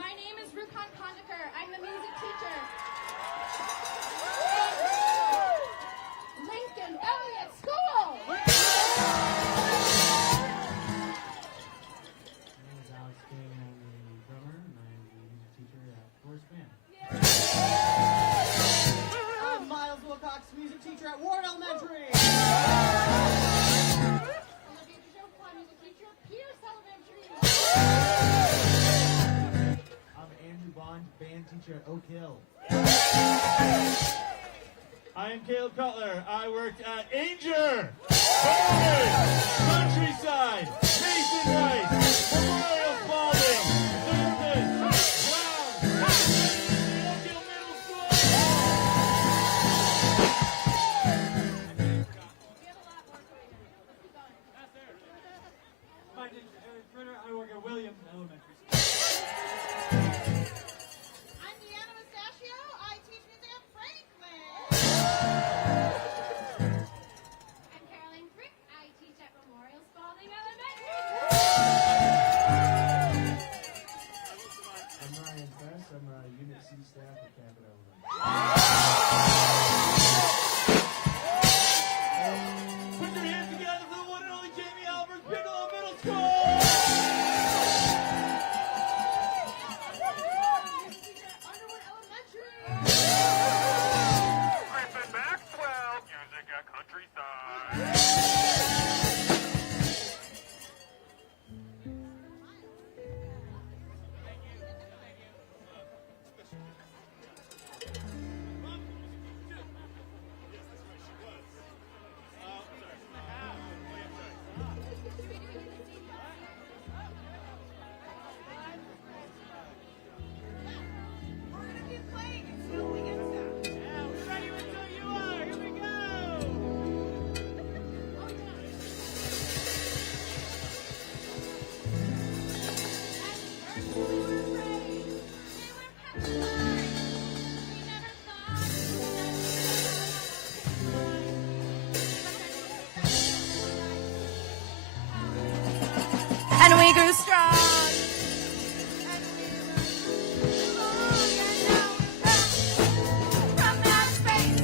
My name is Rukhan Kondakar. I'm the music teacher. Lincoln Elliott School. My name is Alex King. I'm the drummer, and I'm the music teacher at Forest Band. I'm Miles Wilcox, music teacher at Ward Elementary. Olivia Duchaufoy, music teacher at Pierce Elementary. I'm Andrew Bond, band teacher at Oak Hill. I am Caleb Cutler. I worked at Anger, Countryside, Mason Rice, Memorial Spalding, Service, Brown, Oak Hill Middle School. We have a lot more for you. Let's keep going. My name is Eric Brenner. I work at Williams Elementary School. I'm Deanna Mustachio. I teach music at Franklin. I'm Caroline Frick. I teach at Memorial Spalding Elementary. I'm Ryan Press. I'm a Unit C staff at Cabot Elementary. Put your hands together for the one and only Jamie Albers, Pringle Middle School. Music teacher at Underwood Elementary. Griffin Maxwell, music at Countryside. We're going to be playing until we get stopped. And we grew strong. From that space,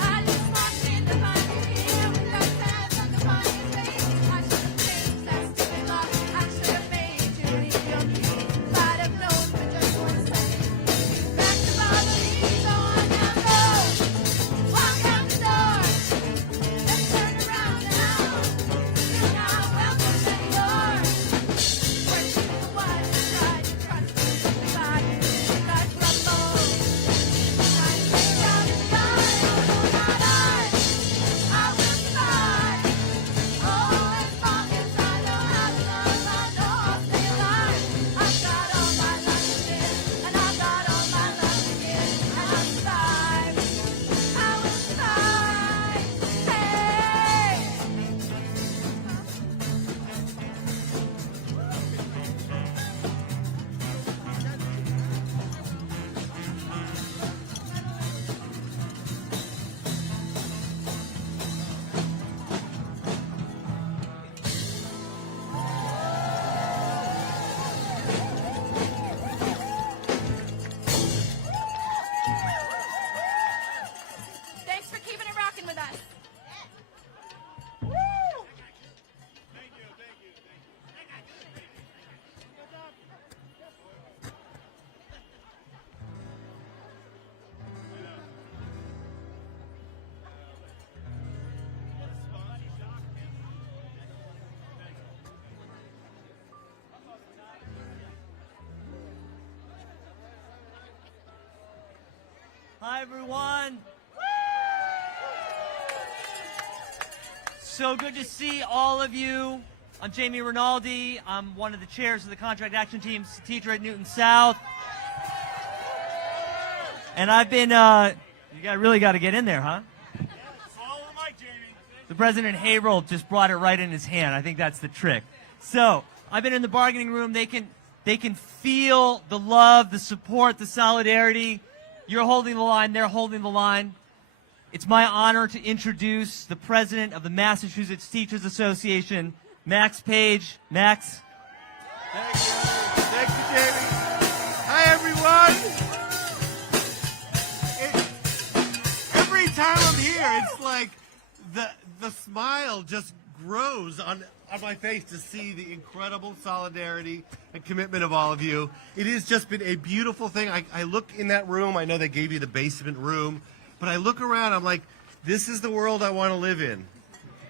I just walked in to find you here with that sad look upon your face. I should have changed that stupid lock. I should have made you leave your key. If I'd have known for just one second, back to bother me. So on down the road, walk out the door. Let's turn around now. You're not welcome anymore. When you was tried to trust me, God, you did not crumble. I stay down in the yard, no, not I. I will survive. Oh, as long as I know how to love, I know I'll stay alive. I've got all my life to live, and I've got all my love to give, and I'll survive. I will survive. Hey. Thanks for keeping it rocking with us. Hi, everyone. So good to see all of you. I'm Jamie Rinaldi. I'm one of the chairs of the Contract Action Team's teacher at Newton South. And I've been, really got to get in there, huh? Follow the mic, Jamie. The President Haverhill just brought it right in his hand. I think that's the trick. So I've been in the bargaining room. They can feel the love, the support, the solidarity. You're holding the line. They're holding the line. It's my honor to introduce the president of the Massachusetts Teachers Association, Max Page. Max. Thank you. Thank you, Jamie. time I'm here, it's like the smile just grows on my face to see the incredible solidarity and commitment of all of you. It has just been a beautiful thing. I look in that room. I know they gave you the basement room, but I look around. I'm like, this is the world I want to live in.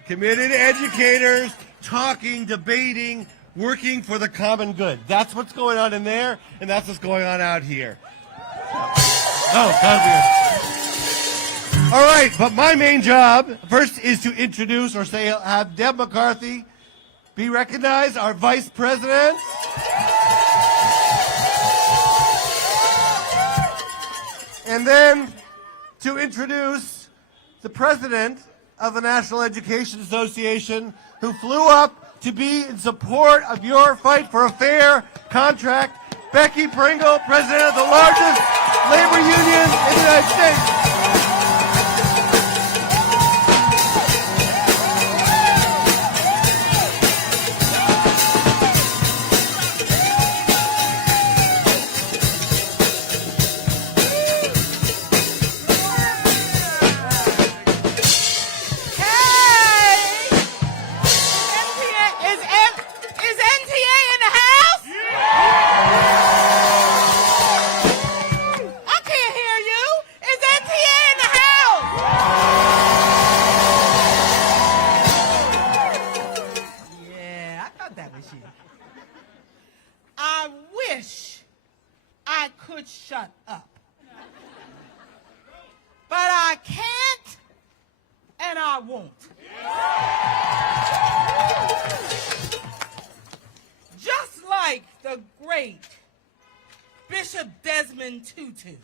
Committed educators, talking, debating, working for the common good. That's what's going on in there, and that's what's going on out here. Oh, God. All right, but my main job first is to introduce or say have Deb McCarthy be recognized, our Vice President. And then to introduce the President of the National Education Association, who flew up to be in support of your fight for a fair contract, Becky Pringle, President of the largest labor union in the United States. I wish I could shut up. But I can't, and I won't. Just like the great Bishop Desmond Tutu,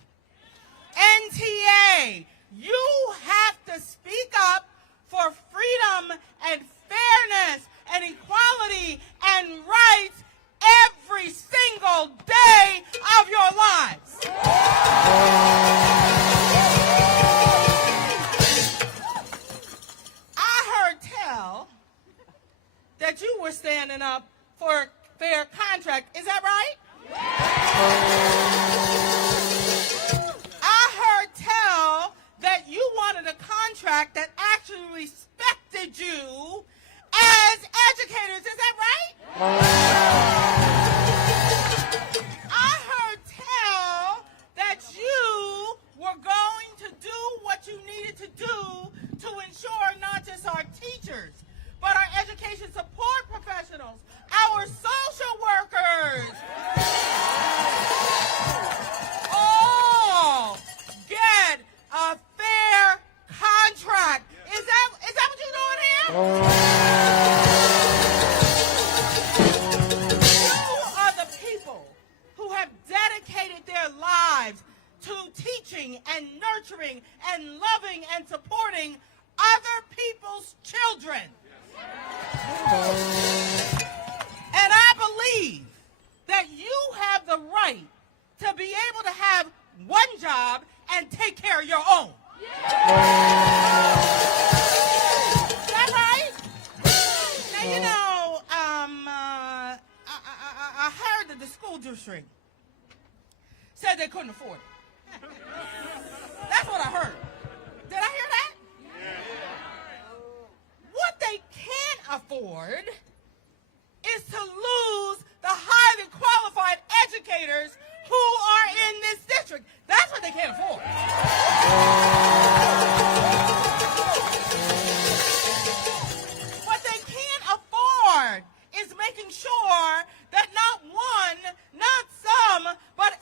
NTA, you have to speak up for freedom and fairness and equality and rights every single day of your lives. I heard tell that you were standing up for a fair contract. Is that right? I heard tell that you wanted a contract that actually respected you as educators. Is that right? I heard tell that you were going to do what you needed to do to ensure not just our teachers, but our education support professionals, our social workers, all get a fair contract. Is that what you're doing here? You are the people who have dedicated their lives to teaching and nurturing and loving and supporting other people's children. And I believe that you have the right to be able to have one job and take care of your own. Is that right? Now, you know, I heard that the school district said they couldn't afford it. That's what I heard. Did I hear that? What they can't afford is to lose the highly qualified educators who are in this district. That's what they can't afford. What they can't afford is making sure that not one, not some, but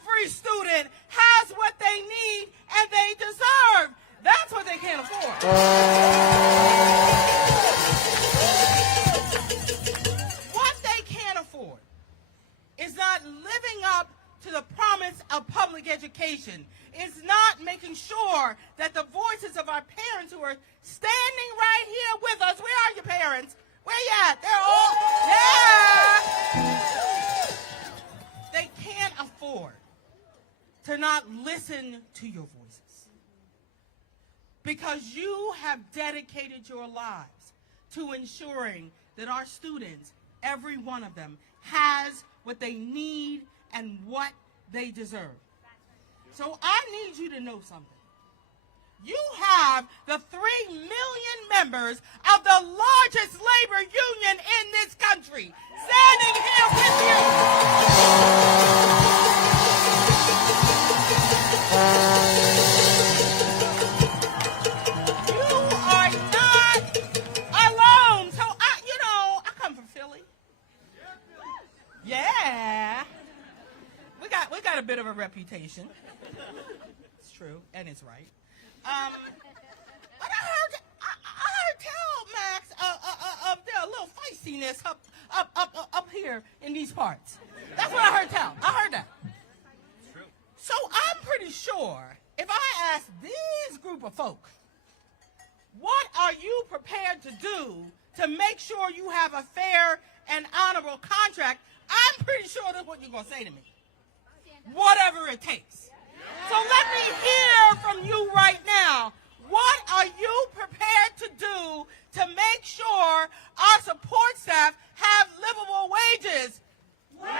every student has what they need and they deserve. That's what they can't afford. What they can't afford is not living up to the promise of public education. It's not making sure that the voices of our parents who are standing right here with us, where are your parents? Where you at? They're all, yeah! They can't afford to not listen to your voices. Because you have dedicated your lives to ensuring that our students, every one of them, has what they need and what they deserve. So I need you to know something. you have the 3 million members of the largest labor union in this country standing here with you. You are not alone. So, I come from Philly. Yeah. We got a bit of a reputation. It's true, and it's right. But I heard tell Max there a little feistiness up here in these parts. That's what I heard tell. I heard that. So I'm pretty sure if I ask this group of folk, what are you prepared to do to make sure you have a fair and honorable contract, I'm pretty sure that's what you're going to say to me. Whatever it takes. So let me hear from you right now. What are you prepared to do to make sure our support staff have livable wages? What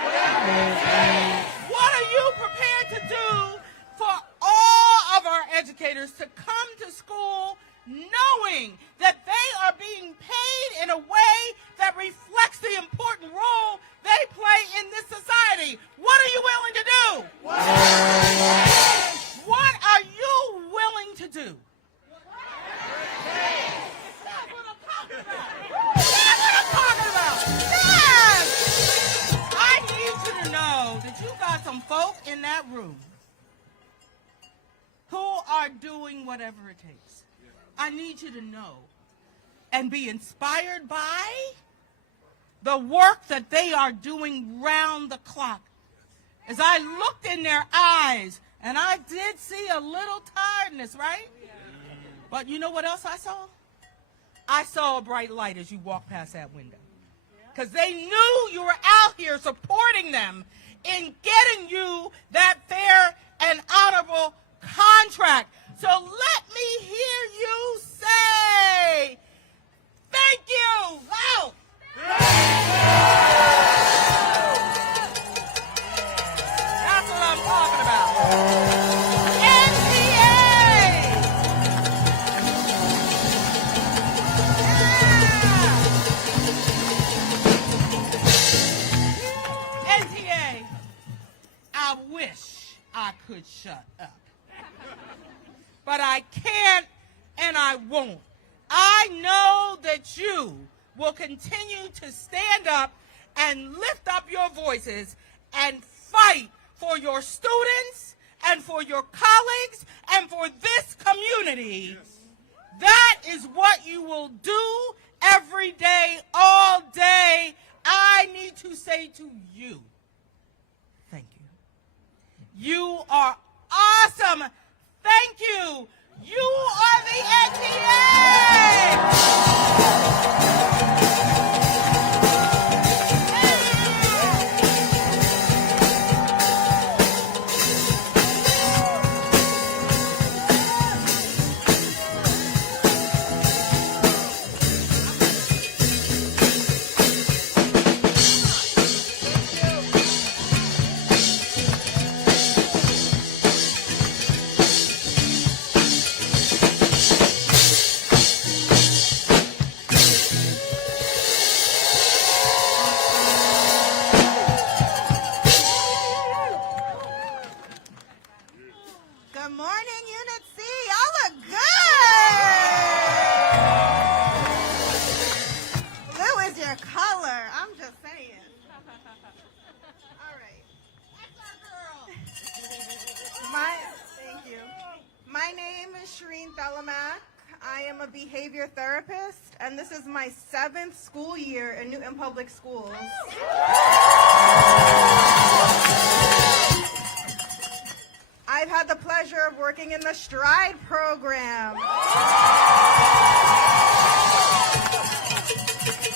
are you prepared to do for all of our educators to come to school knowing that they are being paid in a way that reflects the important role they play in this society? What are you willing to do? What are you willing to do? That's what I'm talking about. That's what I'm talking about. Yes! I need you to know that you got some folk in that room who are doing whatever it takes. I need you to know and be inspired by the work that they are doing round the clock. As I looked in their eyes, and I did see a little tiredness, right? But you know what else I saw? I saw a bright light as you walked past that window. Because they knew you were out here supporting them in getting you that fair and honorable contract. So let me hear you say, thank you. Loud. That's what I'm talking about. NEA. Yeah. NEA. I wish I could shut up. But I can't and I won't. I know that you will continue to stand up and lift up your voices and fight for your students and for your colleagues and for this community. Yes. That is what you will do every day, all day. I need to say to you, thank you. You are awesome. Thank you. You are the NEA. Good morning, Unit C. Y'all look good. Blue is your color. I'm just saying. All right. Thank you. My name is Shireen Thelamak. I am a behavior therapist, and this is my 7th school year in Newton Public Schools. I've had the pleasure of working in the Stride program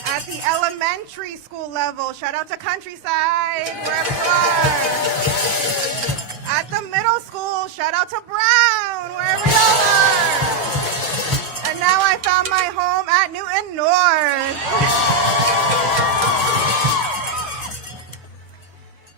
at the elementary school level. Shout out to Countryside, wherever you are. At the middle school, shout out to Brown, wherever you are. And now I found my home at Newton North.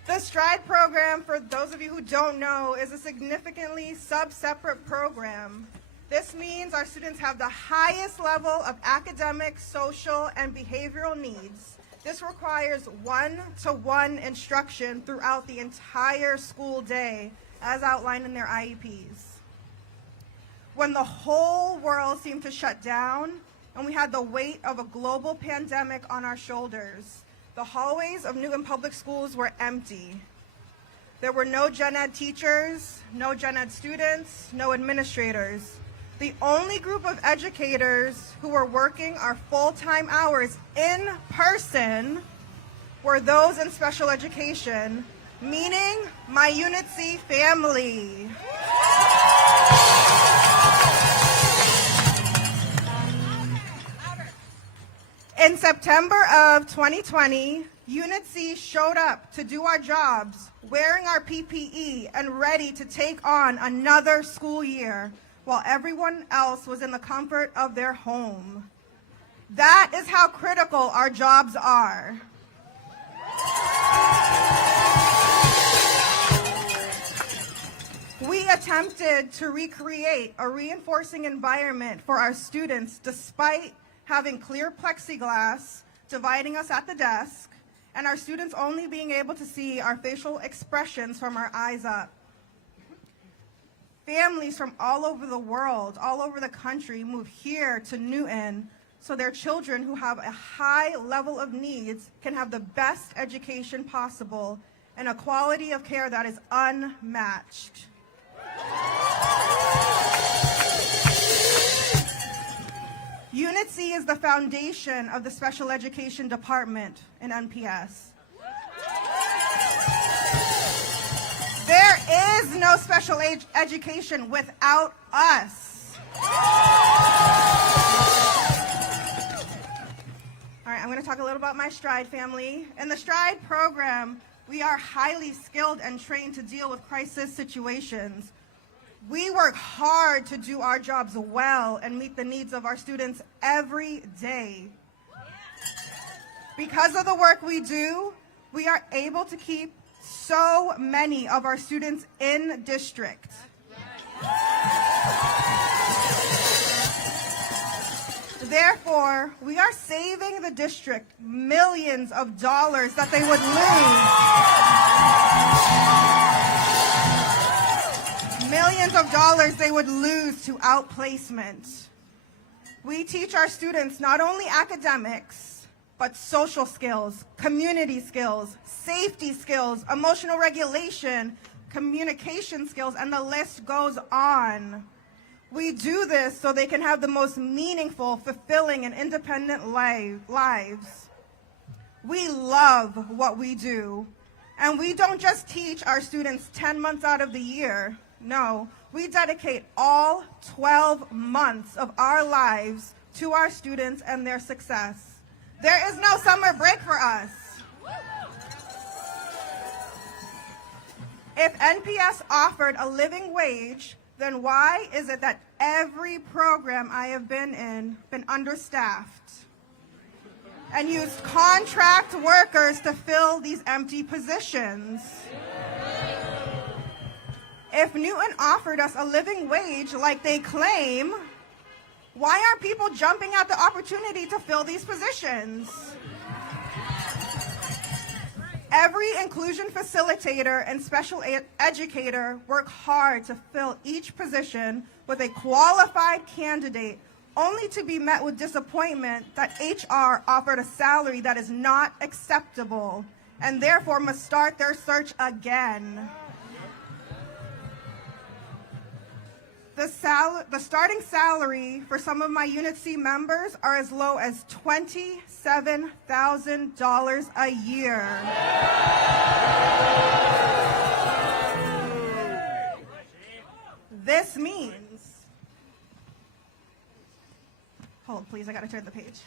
The Stride program, for those of you who don't know, is a significantly sub-separate program This means our students have the highest level of academic, social, and behavioral needs. This requires one-to-one instruction throughout the entire school day, as outlined in their IEPs. When the whole world seemed to shut down and we had the weight of a global pandemic on our shoulders, the hallways of Newton Public Schools were empty. There were no gen ed teachers, no gen ed students, no administrators. The only group of educators who were working our full-time hours in person were those in special education, meaning my Unit C family. In September of 2020, Unit C showed up to do our jobs, wearing our PPE and ready to take on another school year while everyone else was in the comfort of their home. That is how critical our jobs are. We attempted to recreate a reinforcing environment for our students despite having clear plexiglass dividing us at the desk and our students only being able to see our facial expressions from our eyes up. Families from all over the world, all over the country, move here to Newton so their children who have a high level of needs can have the best education possible and a quality of care that is unmatched. Unit C is the foundation of the special education department in NPS. There is no special education without us. All right, I'm going to talk a little about my STRIDE family. In the STRIDE program, we are highly skilled and trained to deal with crisis situations. We work hard to do our jobs well and meet the needs of our students every day. Because of the work we do, we are able to keep so many of our students in district. Therefore, we are saving the district millions of dollars that they would lose. Millions of dollars they would lose to outplacement. We teach our students not only academics, but social skills, community skills, safety skills, emotional regulation, communication skills, and the list goes on. We do this so they can have the most meaningful, fulfilling, and independent lives. We love what we do, and we don't just teach our students 10 months out of the year. No, we dedicate all 12 months of our lives to our students and their success. There is no summer break for us. If NPS offered a living wage, then why is it that every program I have been in been understaffed and used contract workers to fill these empty positions? If Newton offered us a living wage like they claim, why aren't people jumping at the opportunity to fill these positions? Every inclusion facilitator and special educator work hard to fill each position with a qualified candidate, only to be met with disappointment that HR offered a salary that is not acceptable and therefore must start their search again. The starting salary for some of my Unit C members are as low as $27,000 a year. This means, hold please, I gotta turn the page.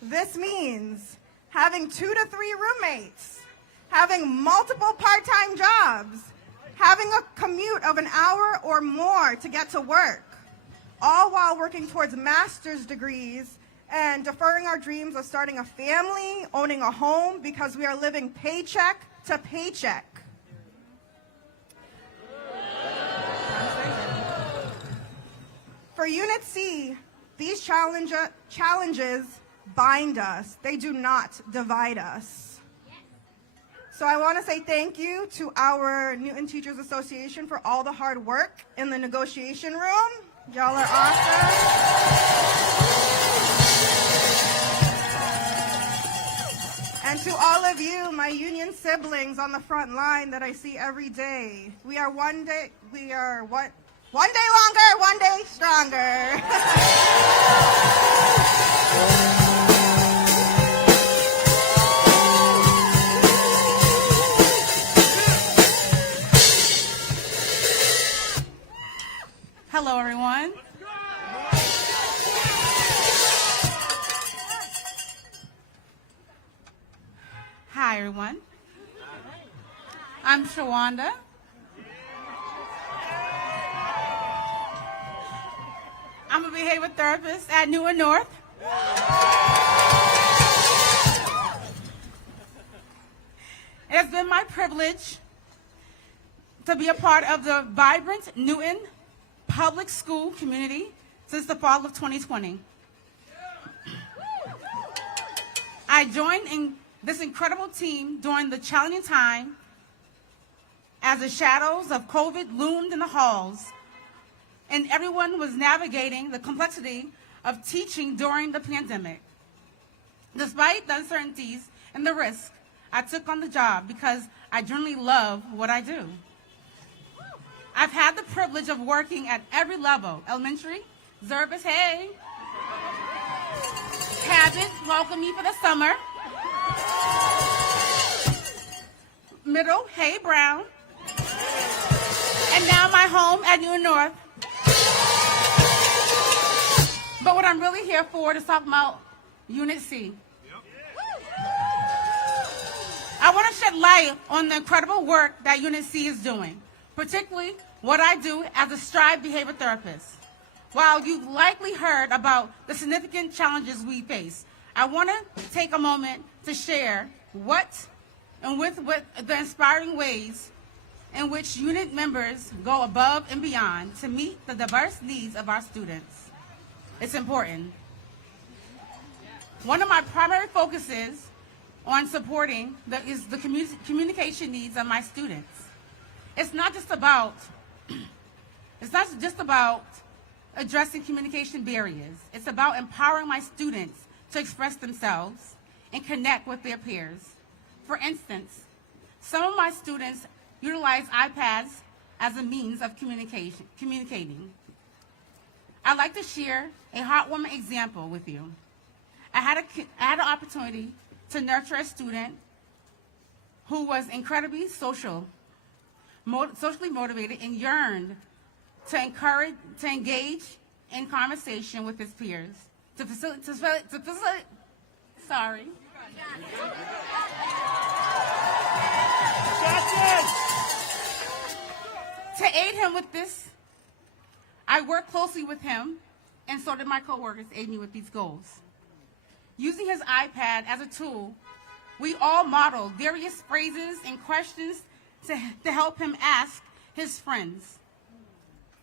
This means having 2 to 3 roommates, having multiple part-time jobs, having a commute of an hour or more to get to work, all while working towards master's degrees and deferring our dreams of starting a family, owning a home, because we are living paycheck to paycheck. For Unit C, these challenges bind us. They do not divide us. So I want to say thank you to our Newton Teachers Association for all the hard work in the negotiation room. Y'all are awesome. And to all of you, my union siblings on the front line that I see every day, one day longer, one day stronger. Hello, everyone. Hi, everyone. I'm Shawanda. I'm a behavior therapist at Newton North. It's been my privilege to be a part of the vibrant Newton public school community since the fall of 2020. I joined in this incredible team during the challenging time as the shadows of COVID loomed in the halls and everyone was navigating the complexity of teaching during the pandemic. Despite the uncertainties and the risk, I took on the job because I genuinely love what I do. I've had the privilege of working at every level: elementary, Zervis, hey, Cabot, welcome me for the summer, middle, hey, Brown, and now my home at Newton North. But what I'm really here for is talk about Unit C. I want to shed light on the incredible work that Unit C is doing, particularly what I do as a Strive behavior therapist. While you've likely heard about the significant challenges we face, I want to take a moment to share what the inspiring ways in which unit members go above and beyond to meet the diverse needs of our students. It's important. One of my primary focuses on supporting is the communication needs of my students. It's not just about addressing communication barriers. It's about empowering my students to express themselves and connect with their peers. For instance, some of my students utilize iPads as a means of communicating. I'd like to share a heartwarming example with you. I had an opportunity to nurture a student who was incredibly socially motivated and yearned to engage in conversation with his peers, to aid him with this. I worked closely with him, and so did my coworkers aid me with these goals. Using his iPad as a tool, we all modeled various phrases and questions to help him ask his friends.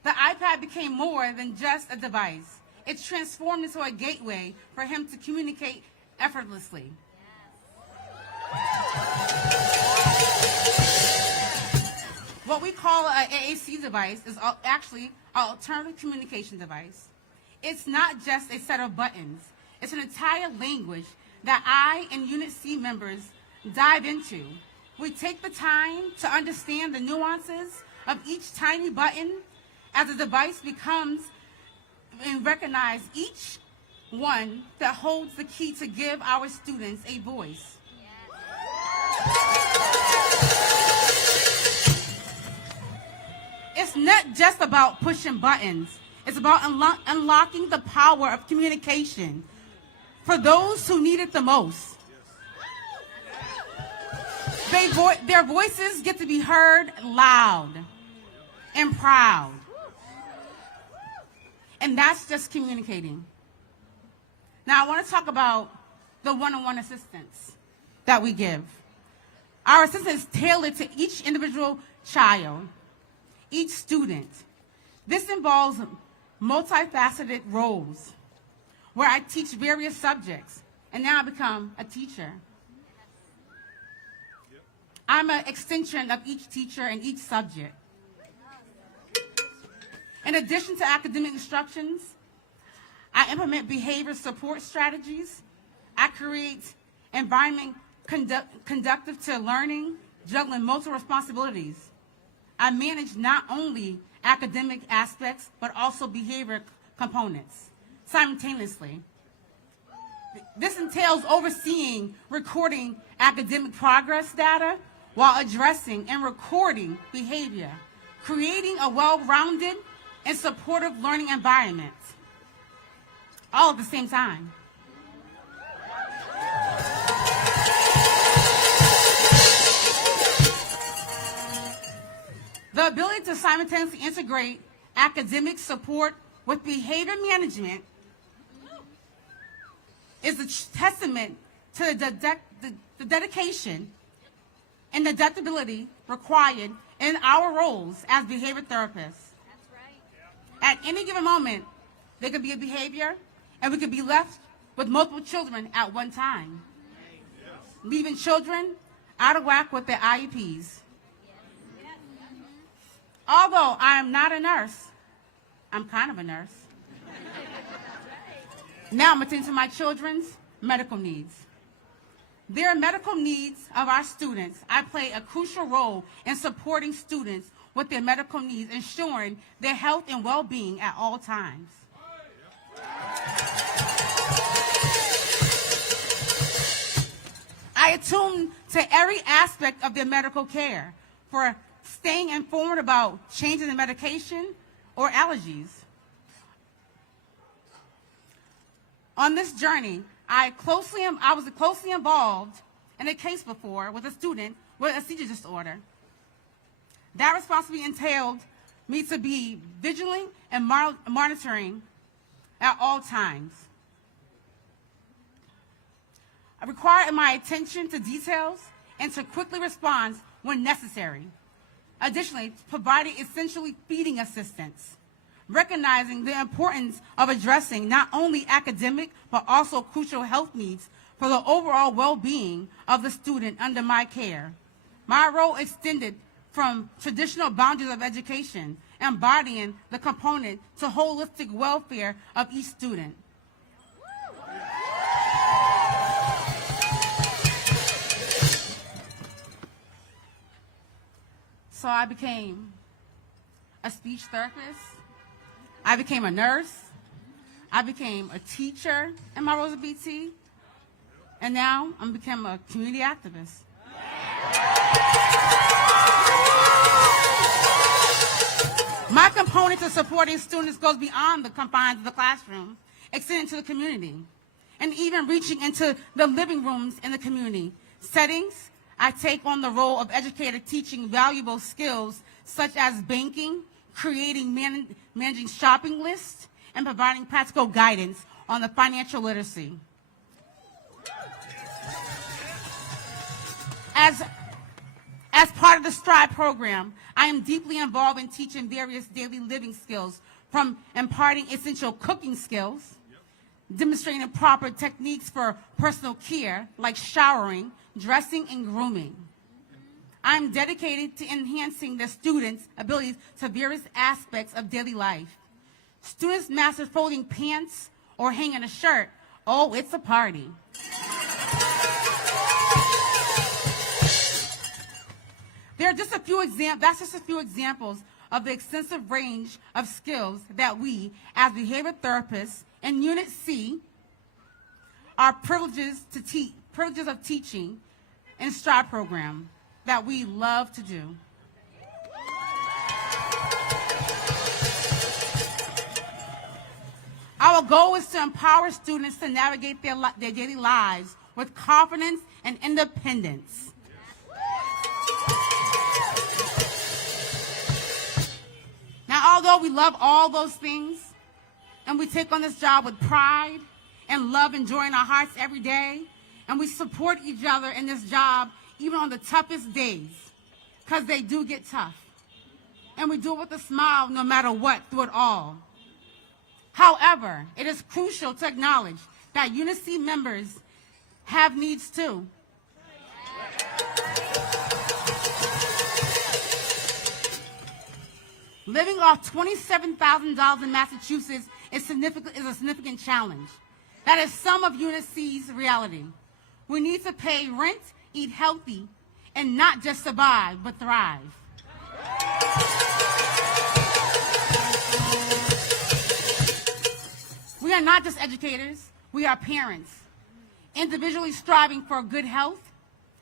The iPad became more than just a device. It transformed into a gateway for him to communicate effortlessly. What we call an AAC device is actually an alternative communication device. It's not just a set of buttons. It's an entire language that I and Unit C members dive into. We take the time to understand the nuances of each tiny button as the device becomes and recognize each one that holds the key to give our students a voice. It's not just about pushing buttons. It's about unlocking the power of communication for those who need it the most. Their voices get to be heard loud and proud. And that's just communicating. Now, I want to talk about the one-on-one assistance that we give. Our assistance is tailored to each individual child, each student. This involves multifaceted roles where I teach various subjects, and now I become a teacher. I'm an extension of each teacher and each subject. In addition to academic instructions, I implement behavior support strategies. I create environment conducive to learning, juggling multiple responsibilities. I manage not only academic aspects, but also behavior components simultaneously. This entails overseeing, recording academic progress data while addressing and recording behavior, creating a well-rounded and supportive learning environment, all at the same time. The ability to simultaneously integrate academic support with behavior management is a testament to the dedication and adaptability required in our roles as behavior therapists. That's right. At any given moment, there could be a behavior, and we could be left with multiple children at one time, leaving children out of whack with their IEPs. Although I am not a nurse, I'm kind of a nurse. Now I'm attending to my children's medical needs. There are medical needs of our students. I play a crucial role in supporting students with their medical needs, ensuring their health and well-being at all times. I attune to every aspect of their medical care for staying informed about changes in medication or allergies. On this journey, I was closely involved in a case before with a student with a seizure disorder. That responsibility entailed me to be vigilant and monitoring at all times. I required my attention to details and to quickly respond when necessary. Additionally, providing essentially feeding assistance, recognizing the importance of addressing not only academic but also crucial health needs for the overall well-being of the student under my care. My role extended from traditional boundaries of education, embodying the component to holistic welfare of each student. So I became a speech therapist. I became a nurse. I became a teacher in my roles of BT. And now I'm becoming a community activist. My component to supporting students goes beyond the confines of the classroom, extending to the community, and even reaching into the living rooms in the community settings. I take on the role of educator, teaching valuable skills such as banking, creating managing shopping lists, and providing practical guidance on the financial literacy. As part of the STRIVE program, I am deeply involved in teaching various daily living skills, from imparting essential cooking skills, demonstrating proper techniques for personal care, like showering, dressing, and grooming. I'm dedicated to enhancing the students' abilities to various aspects of daily life. Students master folding pants or hanging a shirt. Oh, it's a party. That's just a few examples of the extensive range of skills that we, as behavior therapists in Unit C, are privileges of teaching in STRIVE program that we love to do. Our goal is to empower students to navigate their daily lives with confidence and independence. Now, although we love all those things, and we take on this job with pride and love and joy in our hearts every day, and we support each other in this job even on the toughest days, because they do get tough. And we do it with a smile no matter what, through it all. However, it is crucial to acknowledge that Unit C members have needs too. Living off $27,000 in Massachusetts is a significant challenge. That is some of Unit C's reality. We need to pay rent, eat healthy, and not just survive, but thrive. We are not just educators, we are parents, individually striving for good health,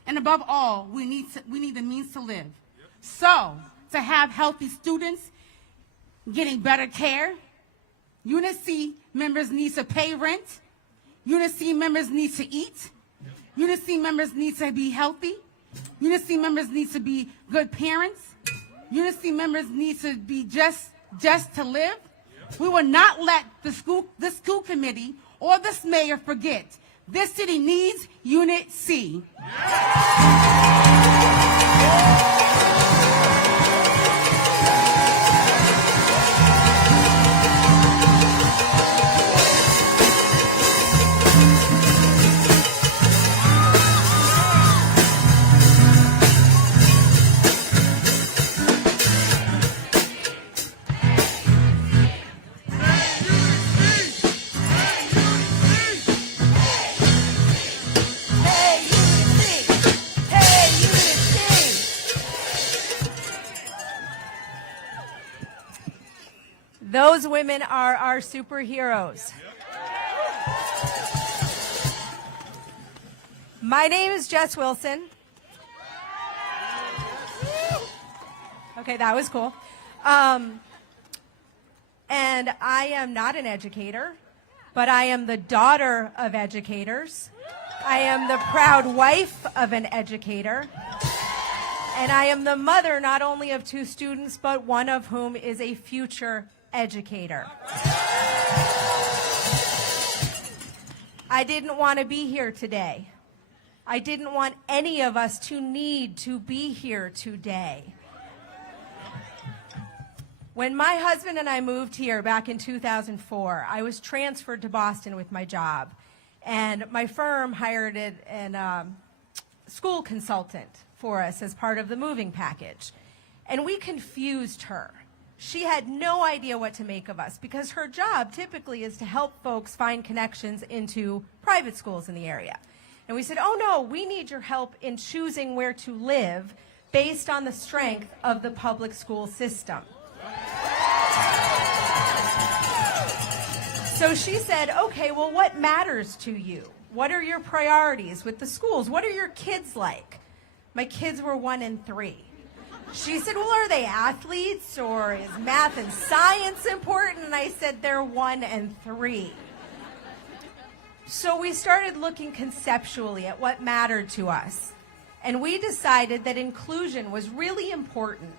and above all, we need the means to live. So, to have healthy students getting better care, Unit C members need to pay rent, Unit C members need to eat, Unit C members need to be healthy, Unit C members need to be good parents, Unit C members need to be just to live. We will not let the school committee or this mayor forget. This city needs Unit C. Those women are our superheroes. My name is Jess Wilson. Okay, that was cool. And I am not an educator, but I am the daughter of educators. I am the proud wife of an educator. And I am the mother not only of 2 students, but one of whom is a future educator. I didn't want to be here today. I didn't want any of us to need to be here today. When my husband and I moved here back in 2004, I was transferred to Boston with my job, and my firm hired a school consultant for us as part of the moving package. And we confused her. She had no idea what to make of us because her job typically is to help folks find connections into private schools in the area. And we said, oh no, we need your help in choosing where to live based on the strength of the public school system. So she said, okay, well, what matters to you? What are your priorities with the schools? What are your kids like? My kids were 1 and 3. She said, well, are they athletes or is math and science important? And I said, they're 1 and 3. So we started looking conceptually at what mattered to us. And we decided that inclusion was really important.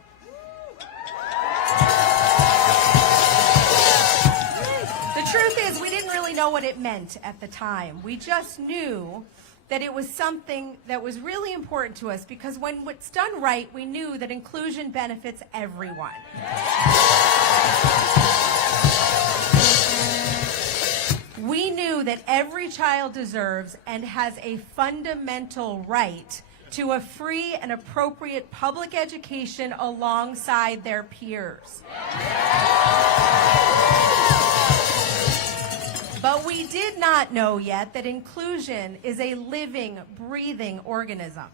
The truth is, we didn't really know what it meant at the time. We just knew that it was something that was really important to us because when it's done right, we knew that inclusion benefits everyone. We knew that every child deserves and has a fundamental right to a free and appropriate public education alongside their peers. But we did not know yet that inclusion is a living, breathing organism,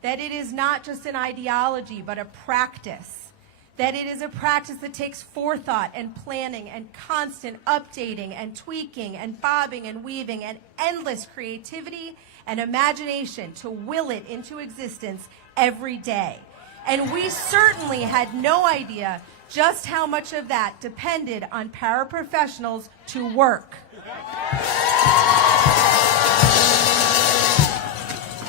that it is not just an ideology, but a practice, that it is a practice that takes forethought and planning and constant updating and tweaking and bobbing and weaving and endless creativity and imagination to will it into existence every day. And we certainly had no idea just how much of that depended on paraprofessionals to work.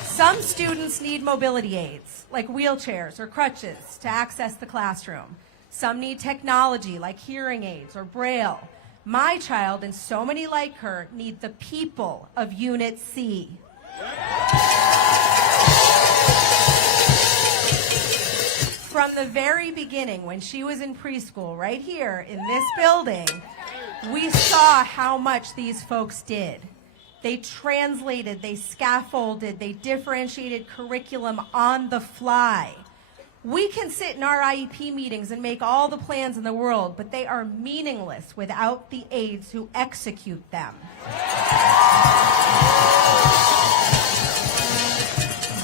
Some students need mobility aids, like wheelchairs or crutches, to access the classroom. Some need technology, like hearing aids or Braille. My child, and so many like her, need the people of Unit C. From the very beginning, when she was in preschool, right here in this building, We saw how much these folks did. They translated, they scaffolded, they differentiated curriculum on the fly. We can sit in our IEP meetings and make all the plans in the world, but they are meaningless without the aides who execute them.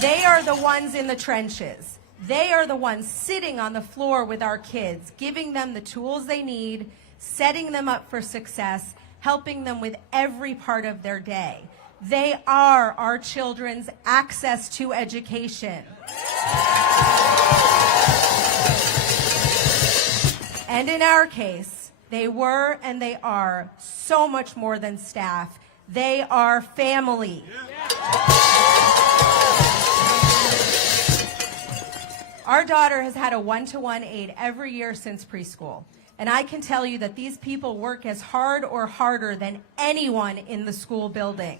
They are the ones in the trenches. They are the ones sitting on the floor with our kids, giving them the tools they need, setting them up for success, helping them with every part of their day. They are our children's access to education. And in our case, they were and they are so much more than staff. They are family. Our daughter has had a one-to-one aide every year since preschool. And I can tell you that these people work as hard or harder than anyone in the school building.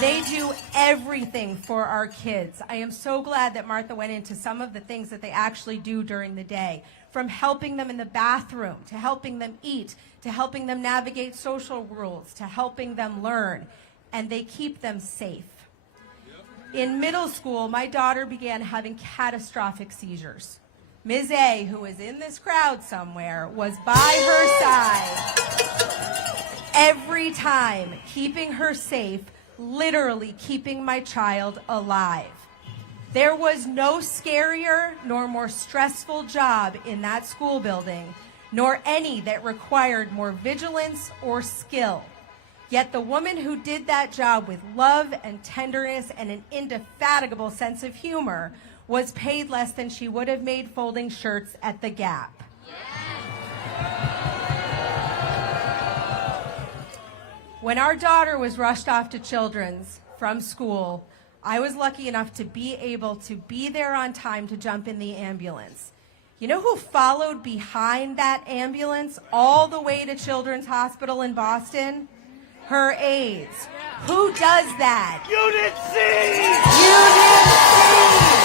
They do everything for our kids. I am so glad that Martha went into some of the things that they actually do during the day, from helping them in the bathroom, to helping them eat, to helping them navigate social rules, to helping them learn. And they keep them safe. In middle school, my daughter began having catastrophic seizures. Ms. A, who is in this crowd somewhere, was by her side every time, keeping her safe, literally keeping my child alive. There was no scarier nor more stressful job in that school building, nor any that required more vigilance or skill. Yet the woman who did that job with love and tenderness and an indefatigable sense of humor was paid less than she would have made folding shirts at the Gap. When our daughter was rushed off to Children's from school, I was lucky enough to be able to be there on time to jump in the ambulance. You know who followed behind that ambulance all the way to Children's Hospital in Boston? Her aides. Who does that? Unit C! Unit C!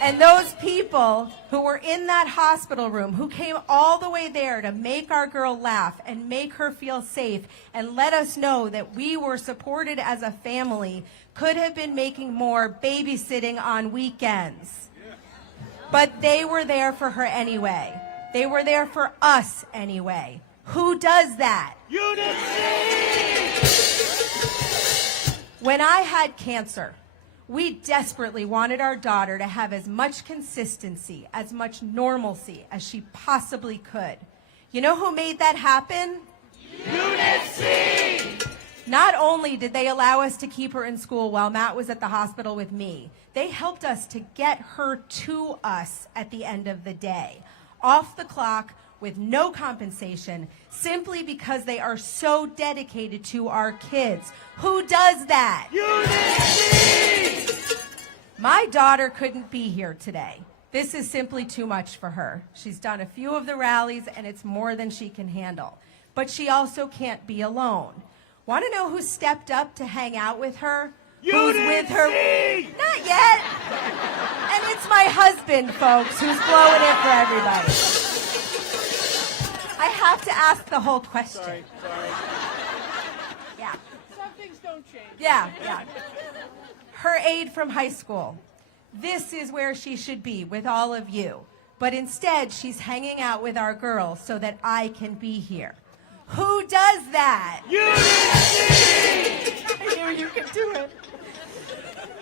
And those people who were in that hospital room, who came all the way there to make our girl laugh and make her feel safe and let us know that we were supported as a family, could have been making more babysitting on weekends. But they were there for her anyway. They were there for us anyway. Who does that? Unit C! When I had cancer, we desperately wanted our daughter to have as much consistency, as much normalcy as she possibly could. You know who made that happen? Unit C! Not only did they allow us to keep her in school while Matt was at the hospital with me, they helped us to get her to us at the end of the day, off the clock with no compensation, simply because they are so dedicated to our kids. Who does that? Unit C! My daughter couldn't be here today. This is simply too much for her. She's done a few of the rallies, and it's more than she can handle. But she also can't be alone. Want to know who stepped up to hang out with her? Who's with her? C! Not yet. And it's my husband, folks, who's blowing it for everybody. I have to ask the whole question. Sorry. Yeah. Some things don't change. Yeah. Her aide from high school. This is where she should be with all of you. But instead, she's hanging out with our girls so that I can be here. Who does that? Unit C! I knew you could do it.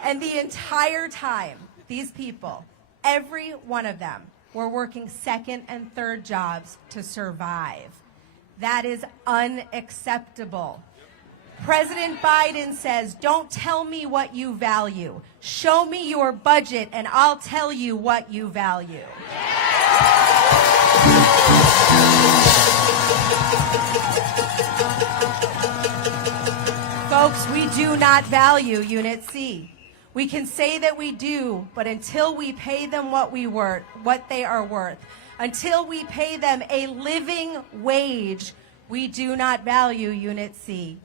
And the entire time, these people, every one of them, were working second and third jobs to survive. That is unacceptable. President Biden says, don't tell me what you value. Show me your budget and I'll tell you what you value. Folks, we do not value Unit C. We can say that we do, but until we pay them what they are worth, until we pay them a living wage, we do not value Unit C.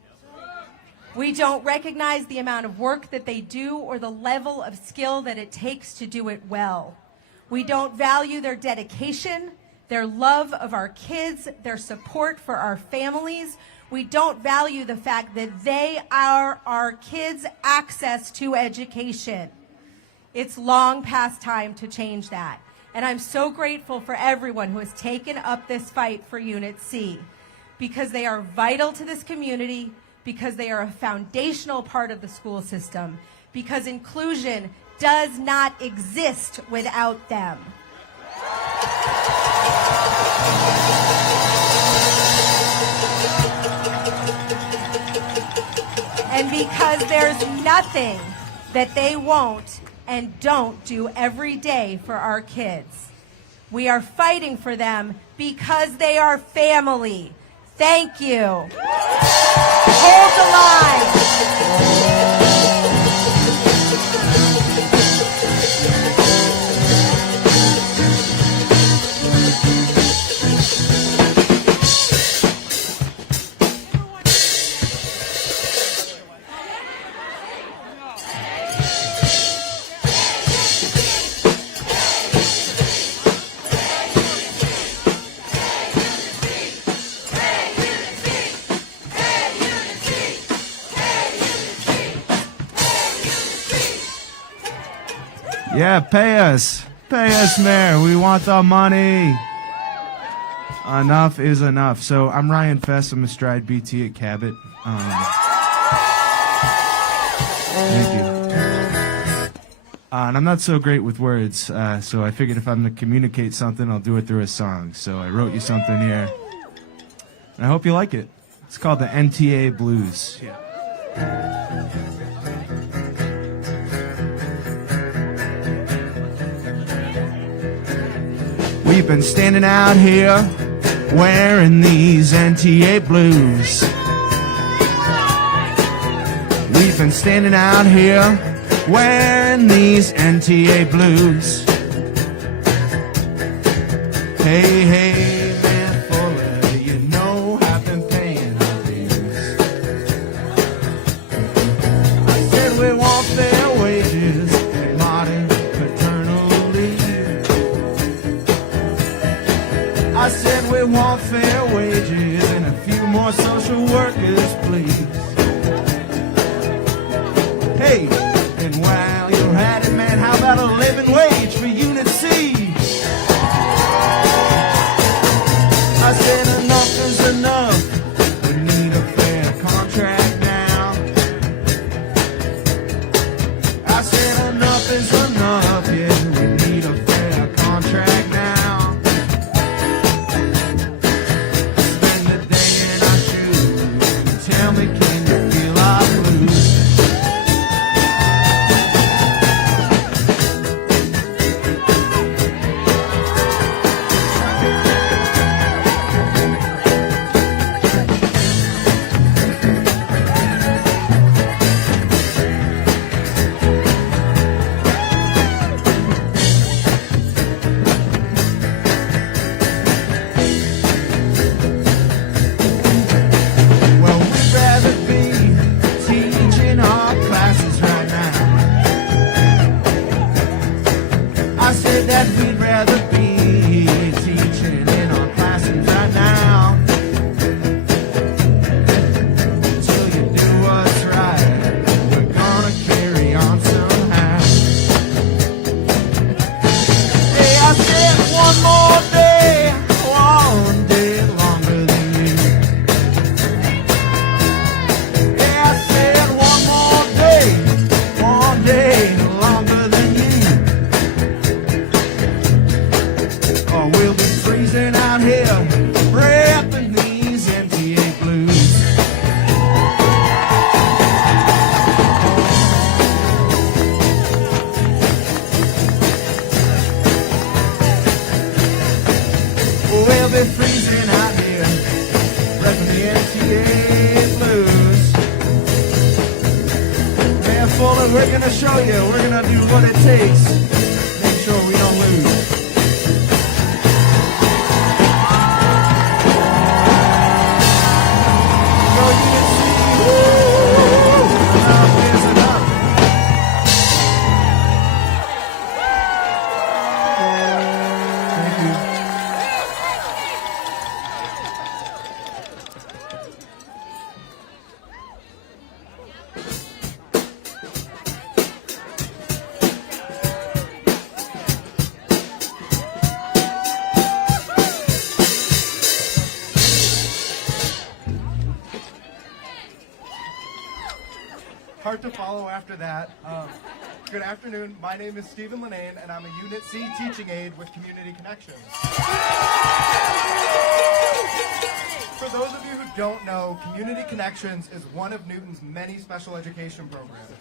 We don't recognize the amount of work that they do or the level of skill that it takes to do it well. We don't value their dedication, their love of our kids, their support for our families. We don't value the fact that they are our kids' access to education. It's long past time to change that. And I'm so grateful for everyone who has taken up this fight for Unit C, because they are vital to this community, because they are a foundational part of the school system, because inclusion does not exist without them. And because there's nothing that they won't and don't do every day for our kids. We are fighting for them because they are family. Thank you. Hold the line. Yeah, pay us. Pay us, Mayor. We want the money. Enough is enough. So I'm Ryan Fess. I'm a Stride BT at Cabot. Thank you. And I'm not so great with words, so I figured if I'm going to communicate something, I'll do it through a song. So I wrote you something here. And I hope you like it. It's called the NTA Blues. Yeah. We've been standing out here wearing these NTA blues. We've been standing out here wearing these NTA blues. Hey, hey, man, Fuller, you know I've been paying our dues. I said we want fair wages and modern paternal leave. I said we want fair wages and a few more social workers, please. Hey, and while you're at it, man, how about a living wage for Unit C? I said enough is enough. We need a fair contract now. I said enough is enough. Yeah, we need a fair contract now. Spend the day in our shoes. Tell me, can you feel our blues? Well, we'd rather be teaching our classes right now. I said that we'd rather be teaching in our classes right now. Until you do what's right, we're gonna carry on somehow. Hey, I said one more day longer than you. Yeah, I said one day longer than you. Or we'll be freezing out here, repping these NTA blues. We'll be freezing out here, repping the NTA blues. Man, Fuller, we're gonna show you. We're gonna do what it takes. Make sure we don't lose. Go UNC! Woo! hard to follow after that. Good afternoon. My name is Stephen Linane, and I'm a Unit C teaching aide with Community Connections. For those of you who don't know, Community Connections is one of Newton's many special education programs.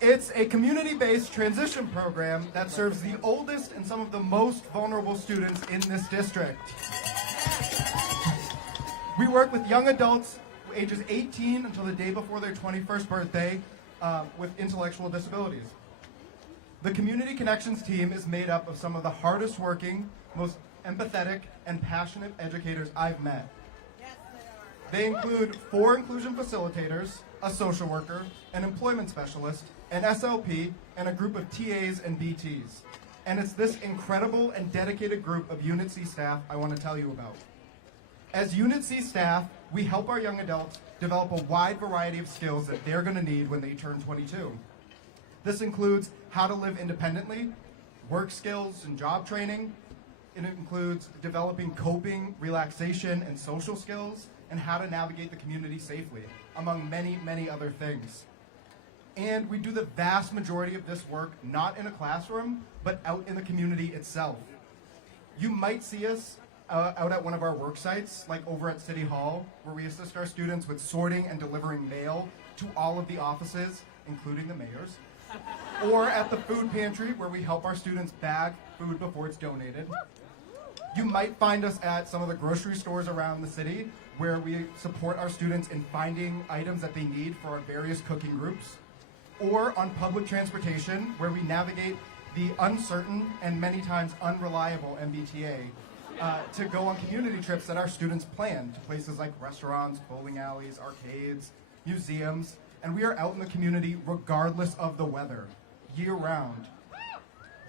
It's a community-based transition program that serves the oldest and some of the most vulnerable students in this district. We work with young adults ages 18 until the day before their 21st birthday with intellectual disabilities. The Community Connections team is made up of some of the hardest working, most empathetic, and passionate educators I've met. They include 4 inclusion facilitators, a social worker, an employment specialist, an SLP, and a group of TAs and BTs. And it's this incredible and dedicated group of Unit C staff I want to tell you about. As Unit C staff, we help our young adults develop a wide variety of skills that they're going to need when they turn 22. This includes how to live independently, work skills and job training. It includes developing coping, relaxation, and social skills, and how to navigate the community safely, among many, many other things. And we do the vast majority of this work not in a classroom, but out in the community itself. You might see us out at one of our work sites, like over at City Hall, where we assist our students with sorting and delivering mail to all of the offices, including the mayor's. Or at the food pantry, where we help our students bag food before it's donated. You might find us at some of the grocery stores around the city, where we support our students in finding items that they need for our various cooking groups. Or on public transportation, where we navigate the uncertain and many times unreliable MBTA to go on community trips that our students plan to places like restaurants, bowling alleys, arcades, museums, and we are out in the community regardless of the weather, year-round.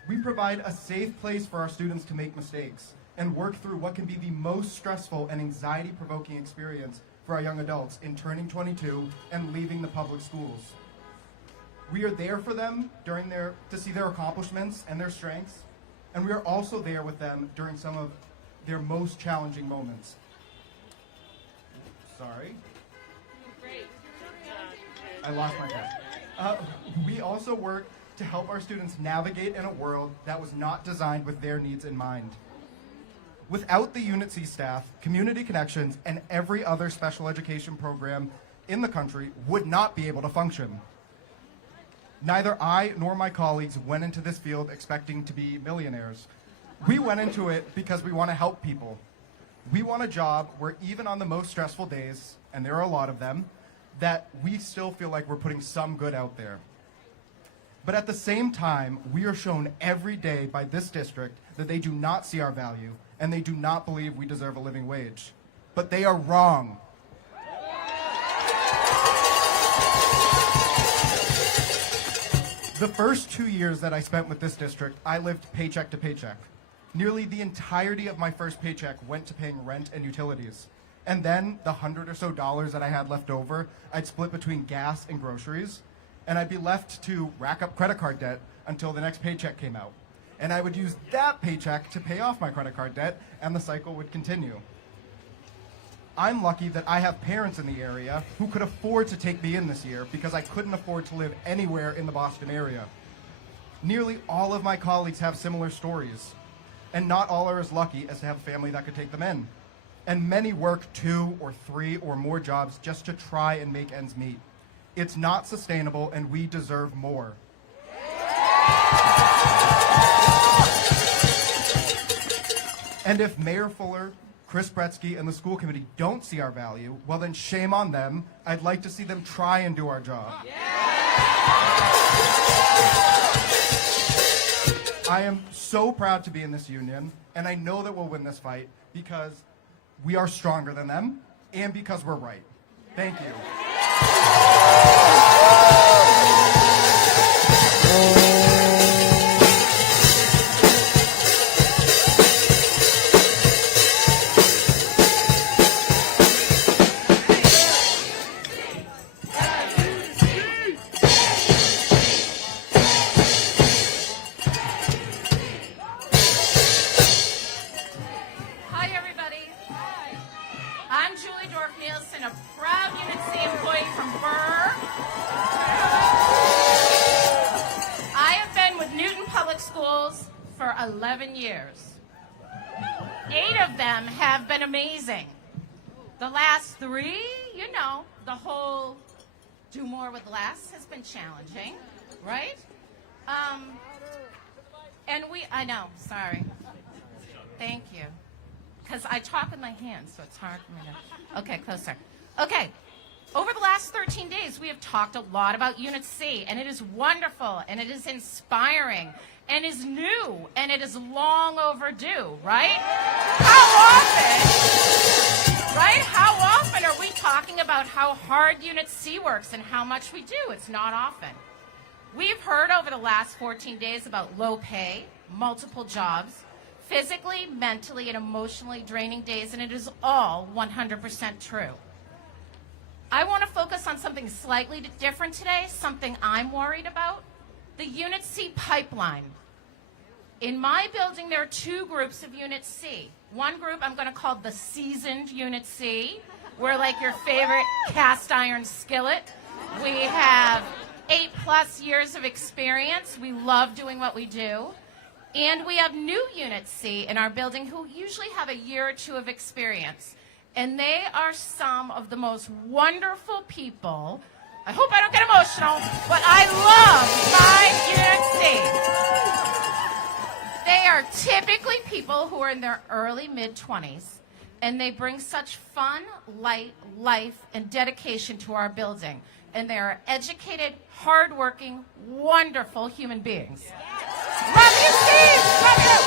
We provide a safe place for our students to make mistakes and work through what can be the most stressful and anxiety-provoking experience for our young adults in turning 22 and leaving the public schools. We are there for them to see their accomplishments and their strengths, and we are also there with them during some of their most challenging moments. Sorry. I lost my head. We also work to help our students navigate in a world that was not designed with their needs in mind. Without the Unit C staff, Community Connections, and every other special education program in the country would not be able to function. Neither I nor my colleagues went into this field expecting to be millionaires. We went into it because we want to help people. We want a job where even on the most stressful days, and there are a lot of them, that we still feel like we're putting some good out there. But at the same time, we are shown every day by this district that they do not see our value, and they do not believe we deserve a living wage. But they are wrong. The first 2 years that I spent with this district, I lived paycheck to paycheck. Nearly the entirety of my first paycheck went to paying rent and utilities. And then the $100 or so that I had left over, I'd split between gas and groceries, and I'd be left to rack up credit card debt until the next paycheck came out. And I would use that paycheck to pay off my credit card debt, and the cycle would continue. I'm lucky that I have parents in the area who could afford to take me in this year because I couldn't afford to live anywhere in the Boston area. Nearly all of my colleagues have similar stories, and not all are as lucky as to have a family that could take them in. And many work 2 or 3 or more jobs just to try and make ends meet. It's not sustainable, and we deserve more. And if Mayor Fuller, Chris Bretsky, and the school committee don't see our value, well then shame on them. I'd like to see them try and do our job. I am so proud to be in this union, and I know that we'll win this fight because we are stronger than them and because we're right. Thank you. Hi, everybody. Hi. I'm Julie Dorf-Nielsen, a proud Unit C employee from Burr. 11 years. 8 of them have been amazing. The last 3, you know, the whole do more with less has been challenging, right? And I know, sorry. Thank you. Because I talk with my hands, so it's hard for me to, okay, closer. Okay, over the last 13 days, we have talked a lot about Unit C, and it is wonderful, and it is inspiring, and is new, and it is long overdue, right? How often are we talking about how hard Unit C works and how much we do? It's not often. We've heard over the last 14 days about low pay, multiple jobs, physically, mentally, and emotionally draining days, and it is all 100% true. I want to focus on something slightly different today, something I'm worried about, the Unit C pipeline. In my building, there are 2 groups of Unit C. One group I'm going to call the seasoned Unit C. We're like your favorite cast iron skillet. We have 8+ years of experience. We love doing what we do. And we have new Unit C in our building who usually have a year or 2 of experience. And they are some of the most wonderful people. I hope I don't get emotional, but I love my Unit C. They are typically people who are in their early mid-20s, and they bring such fun, light, life, and dedication to our building. And they are educated, hardworking, wonderful human beings. Yes. Love you, Steve! Love you!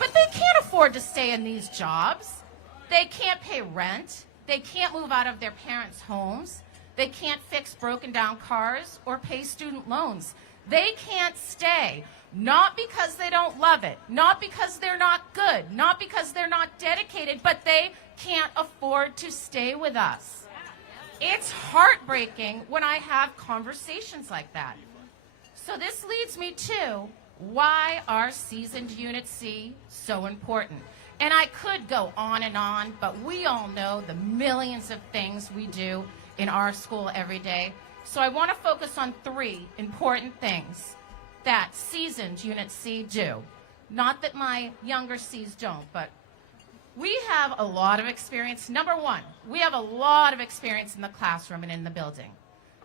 But they can't afford to stay in these jobs. They can't pay rent. They can't move out of their parents' homes. They can't fix broken down cars or pay student loans. They can't stay. Not because they don't love it, not because they're not good, not because they're not dedicated, but they can't afford to stay with us. It's heartbreaking when I have conversations like that. So this leads me to why are seasoned Unit C so important? And I could go on, but we all know the millions of things we do in our school every day. So I want to focus on 3 important things that seasoned Unit C do. Not that my younger Cs don't, but we have a lot of experience. Number 1, we have a lot of experience in the classroom and in the building.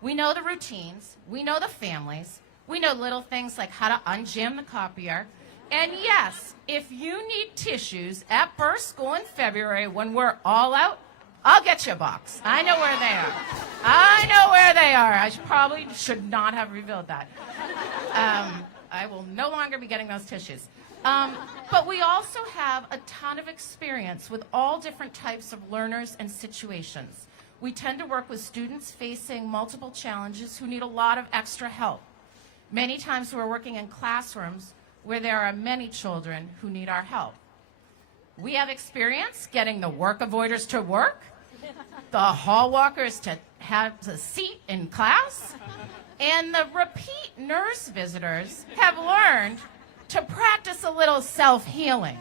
We know the routines, we know the families, we know little things like how to unjam the copier. And yes, if you need tissues at first school in February when we're all out, I'll get you a box. I know where they are. I know where they are. I probably should not have revealed that. I will no longer be getting those tissues. But we also have a ton of experience with all different types of learners and situations. We tend to work with students facing multiple challenges who need a lot of extra help. Many times we're working in classrooms where there are many children who need our help. We have experience getting the work avoiders to work, the hall walkers to have a seat in class, and the repeat nurse visitors have learned to practice a little self-healing.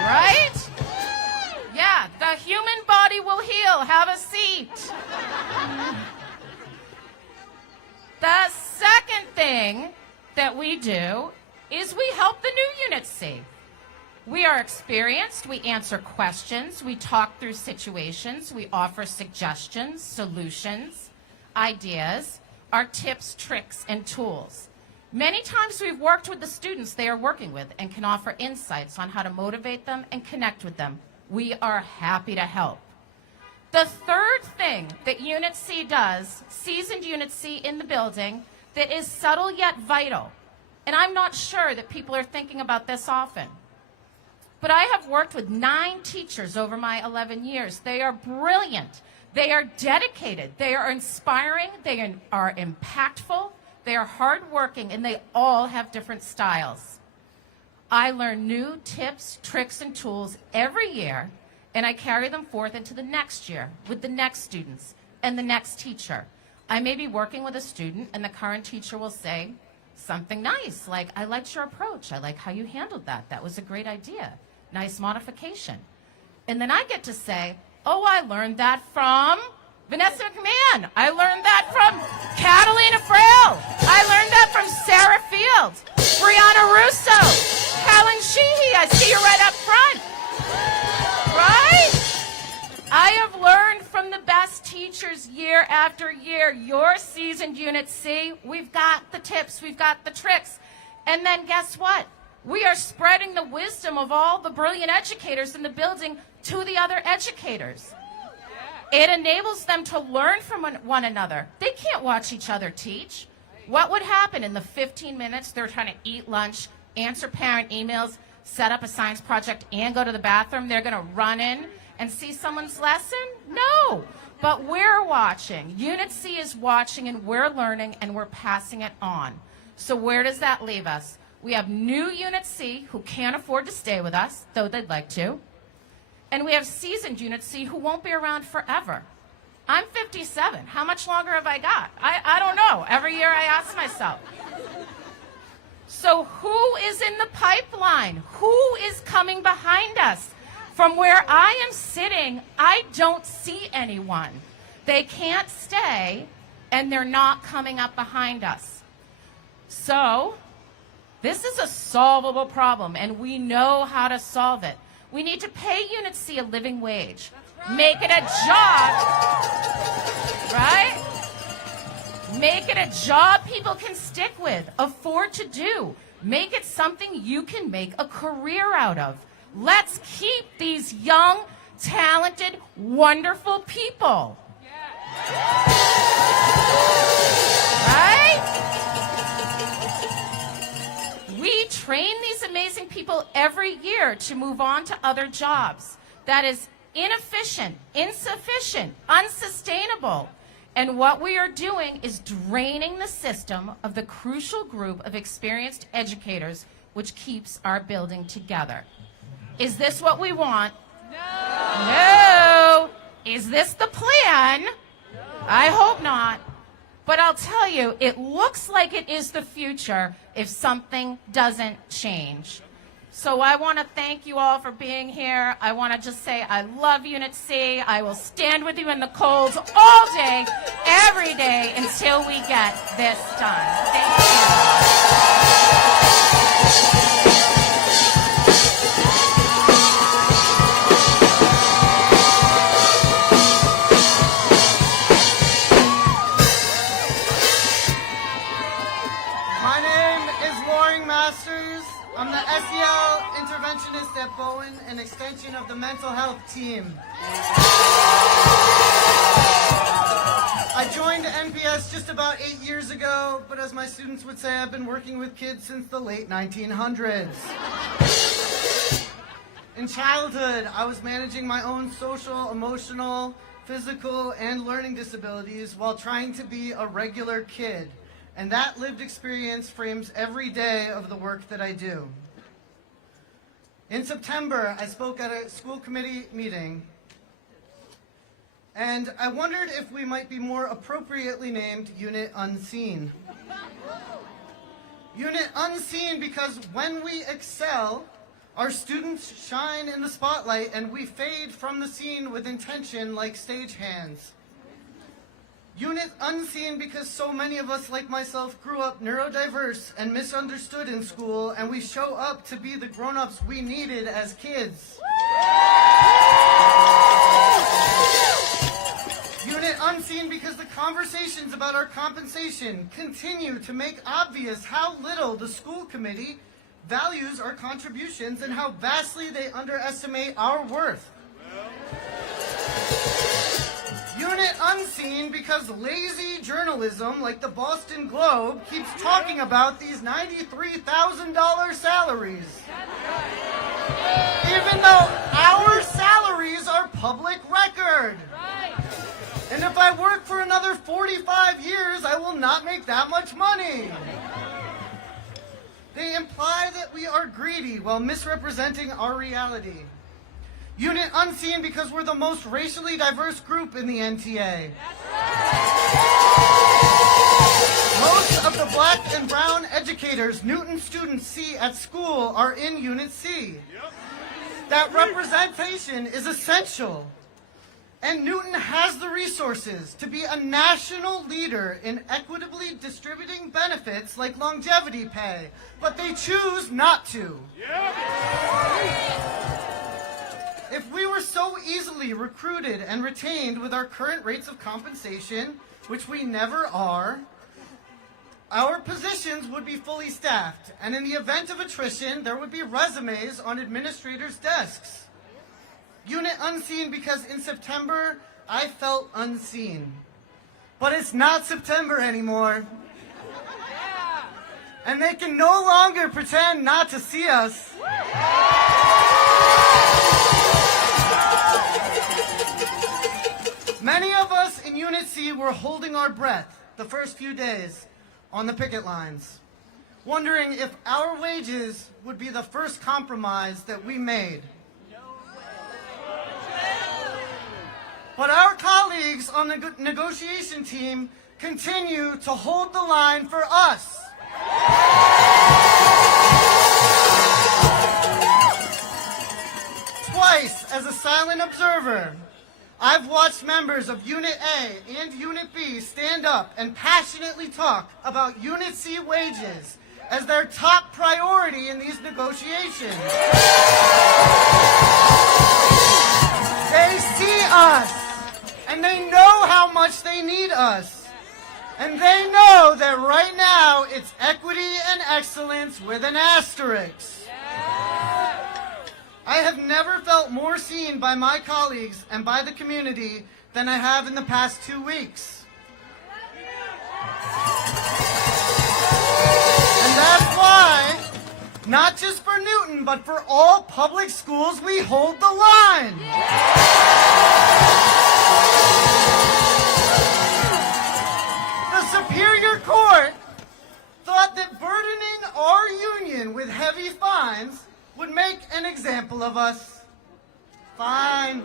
Right? Yeah, the human body will heal. Have a seat. The second thing that we do is we help the new Unit C. We are experienced, we answer questions, we talk through situations, we offer suggestions, solutions, ideas, our tips, tricks, and tools. Many times we've worked with the students they are working with and can offer insights on how to motivate them and connect with them. We are happy to help. The third thing that Unit C does, seasoned Unit C in the building, that is subtle yet vital, and I'm not sure that people are thinking about this often, but I have worked with 9 teachers over my 11 years. They are brilliant. They are dedicated. They are inspiring. They are impactful. They are hardworking, and they all have different styles. I learn new tips, tricks, and tools every year, and I carry them forth into the next year with the next students and the next teacher. I may be working with a student, and the current teacher will say something nice, like, I liked your approach. I like how you handled that. That was a great idea. Nice modification. And then I get to say, oh, I learned that from Vanessa McMahon. I learned that from Catalina Frail. I learned that from Sarah Fields. Brianna Russo, Helen Sheehy, I see you right up front. Right? I have learned from the best teachers year after year. Your seasoned Unit C, we've got the tips, we've got the tricks. And then guess what? We are spreading the wisdom of all the brilliant educators in the building to the other educators. It enables them to learn from one another. They can't watch each other teach. What would happen in the 15 minutes they're trying to eat lunch, answer parent emails, set up a science project, and go to the bathroom? They're going to run in and see someone's lesson? No. But we're watching. Unit C is watching, and we're learning, and we're passing it on. So where does that leave us? We have new Unit C who can't afford to stay with us, though they'd like to. And we have seasoned Unit C who won't be around forever. I'm 57. How much longer have I got? I don't know. Every year I ask myself. So who is in the pipeline? Who is coming behind us? From where I am sitting, I don't see anyone. They can't stay, and they're not coming up behind us. So this is a solvable problem, and we know how to solve it. We need to pay Unit C a living wage. Make it a job, right? Make it a job people can stick with, afford to do. Make it something you can make a career out of. Let's keep these young, talented, wonderful people. Right? We train these amazing people every year to move on to other jobs. That is inefficient, insufficient, unsustainable. And what we are doing is draining the system of the crucial group of experienced educators which keeps our building together. Is this what we want? No. Is this the plan? No. I hope not. But I'll tell you, it looks like it is the future if something doesn't change. So I want to thank you all for being here. I want to just say I love Unit C. I will stand with you in the cold all day, every day, until we get this done. Thank I'm the SEL interventionist at Bowen, an extension of the mental health team. I joined NPS just about 8 years ago, but as my students would say, I've been working with kids since the late 1900s. In childhood, I was managing my own social, emotional, physical, and learning disabilities while trying to be a regular kid. And that lived experience frames every day of the work that I do. In September, I spoke at a school committee meeting, and I wondered if we might be more appropriately named Unit Unseen. Unit Unseen because when we excel, our students shine in the spotlight and we fade from the scene with intention like stagehands. Unit Unseen because so many of us, like myself, grew up neurodiverse and misunderstood in school, and we show up to be the grown-ups we needed as kids. Unit Unseen because the conversations about our compensation continue to make obvious how little the school committee values our contributions and how vastly they underestimate our worth. Unit Unseen because lazy journalism like the Boston Globe keeps talking about these $93,000 salaries. Even though our salaries are public record. And if I work for another 45 years, I will not make that much money. They imply that we are greedy while misrepresenting our reality. Unit Unseen because we're the most racially diverse group in the NTA. Most of the black and brown educators Newton students see at school are in Unit C. That representation is essential. And Newton has the resources to be a national leader in equitably distributing benefits like longevity pay, but they choose not to. If we were so easily recruited and retained with our current rates of compensation, which we never are, our positions would be fully staffed, and in the event of attrition, there would be resumes on administrators' desks. Unit unseen because in September, I felt unseen. But it's not September anymore. And they can no longer pretend not to see us. Many of us in Unit C were holding our breath the first few days on the picket lines, wondering if our wages would be the first compromise that we made. But our colleagues on the negotiation team continue to hold the line for us. Twice, as a silent observer, I've watched members of Unit A and Unit B stand up and passionately talk about Unit C wages as their top priority in these negotiations. They see us, and they know how much they need us. And they know that right now it's equity and excellence with an asterisk. I have never felt more seen by my colleagues and by the community than I have in the past 2 weeks. And that's why, not just for Newton, but for all public schools, we hold the line. The Superior Court thought that burdening our union with heavy fines would make an example of us. Fine.